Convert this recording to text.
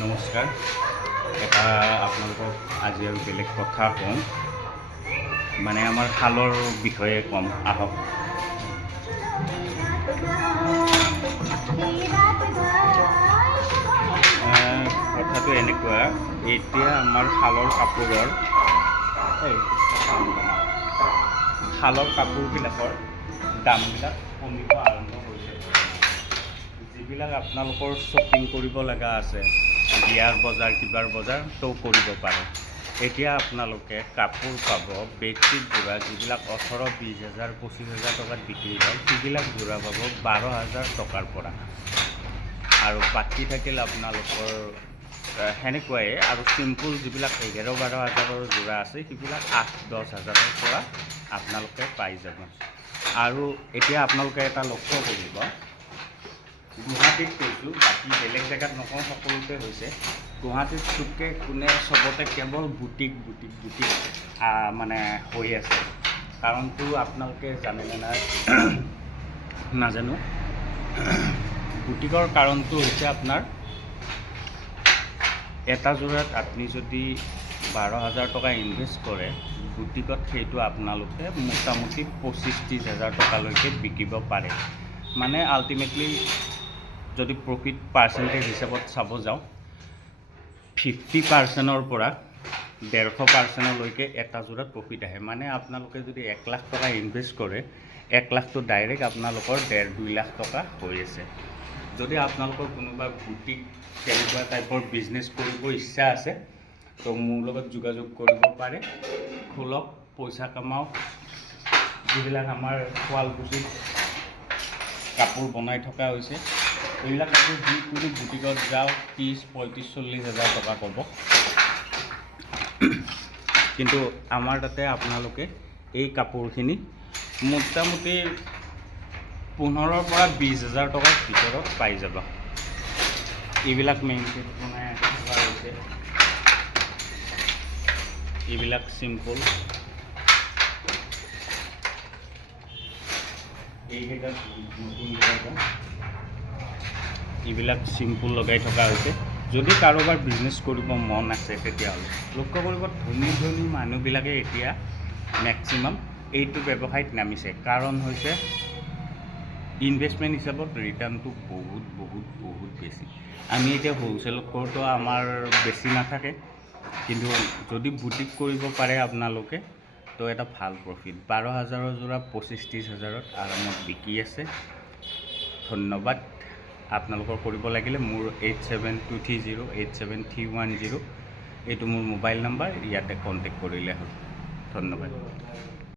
নমস্কাৰ। এটা আপোনালোকক আজি আৰু বেলেগ কথা ক'ম, মানে আমাৰ শালৰ বিষয়ে ক'ম আহক। কথাটো এনেকুৱা, এতিয়া আমাৰ শালৰ কাপোৰবিলাকৰ দামবিলাক কমিব আৰম্ভ হৈছে। যিবিলাক আপোনালোকৰ শ্বপিং কৰিব লগা আছে, বিয়াৰ বজাৰ কিবাৰ বজাৰ তো কৰিব পাৰে। এতিয়া আপোনালোকে কাপোৰ পাব, বেডশ্বীট যোৰা যিবিলাক 18-20 হাজাৰ 25 হাজাৰ টকাত বিক্ৰী হয়, সেইবিলাক যোৰা পাব 12,000 টকাৰ পৰা। আৰু বাকী থাকিল আপোনালোকৰ সেনেকুৱাই, আৰু চিম্পুল যিবিলাক 11-12 হাজাৰৰ যোৰা আছে সেইবিলাক 8-10 হাজাৰৰ পৰা আপোনালোকে পাই যাব। আৰু এতিয়া আপোনালোকে এটা লক্ষ্য কৰিব, গুৱাহাটীত কৈছোঁ, বাকী বেলেগ জেগাত নকওঁ, সকলোতে হৈছে। গুৱাহাটীত চুকে কোনে চবতে কেৱল বুটিক মানে হৈ আছে। কাৰণটো আপোনালোকে জানেনে নাই নাজানো। বুটিকৰ কাৰণটো হৈছে আপোনাৰ এটা যোৰাত আপুনি যদি 12,000 টকা ইনভেষ্ট কৰে, বুটিকত সেইটো আপোনালোকে মোটামুটি 25-30 হাজাৰ টকালৈকে বিকিব পাৰে। মানে আল্টিমেটলি যদি প্ৰফিট পাৰ্চেণ্টেজ হিচাপত চাব যাওঁ, 50%ৰ পৰা 150%লৈকে এটা যোৰাত প্ৰফিট আহে। মানে আপোনালোকে যদি 1 লাখ টকা ইনভেষ্ট কৰে, 1 লাখটো ডাইৰেক্ট আপোনালোকৰ 1.5-2 লাখ টকা হৈ আছে। যদি আপোনালোকৰ কোনোবা বুটিক তেনেকুৱা টাইপৰ বিজনেছ কৰিব ইচ্ছা আছে, তো মোৰ লগত যোগাযোগ কৰিব পাৰে। খোলক, পইচা কামাওক। যিবিলাক আমাৰ শুৱালকুছিত কাপোৰ বনাই থকা হৈছে, এইবিলাক কাপোৰ যিকোনো বুটিকত যাওক 30-35-40 হাজাৰ টকা ক'ব। কিন্তু আমাৰ তাতে আপোনালোকে এই কাপোৰখিনি মোটামুটি 15 পৰা 20 হাজাৰ টকাৰ ভিতৰত পাই যাব। এইবিলাক মেইন ছেট বনাই থকা হৈছে, এইবিলাক চিম্পুল, এইকেইটা নতুন লগাই, এইবিলাক চিম্পুল লগাই থকা হৈছে। যদি কাৰোবাৰ বিজনেছ কৰিব মন আছে, তেতিয়াহ'লে লক্ষ্য কৰিব, ধনী মানুহবিলাকে এতিয়া মেক্সিমাম এইটো ব্যৱসায়ত নামিছে। কাৰণ হৈছে ইনভেষ্টমেণ্ট হিচাপত ৰিটাৰ্ণটো বহুত বেছি। আমি এতিয়া হ'লচেলত কৰোঁতো আমাৰ বেছি নাথাকে, কিন্তু যদি বুটিক কৰিব পাৰে আপোনালোকে, তো এটা ভাল প্ৰফিট। 12 হাজাৰৰ যোৰা 25-30 হাজাৰত আৰামত বিকি আছে। ধন্যবাদ। আপোনালোকৰ কৰিব লাগিলে মোৰ 8723087310, এইটো মোৰ মোবাইল নাম্বাৰ, ইয়াতে কণ্টেক্ট কৰিলে হ'ল। ধন্যবাদ।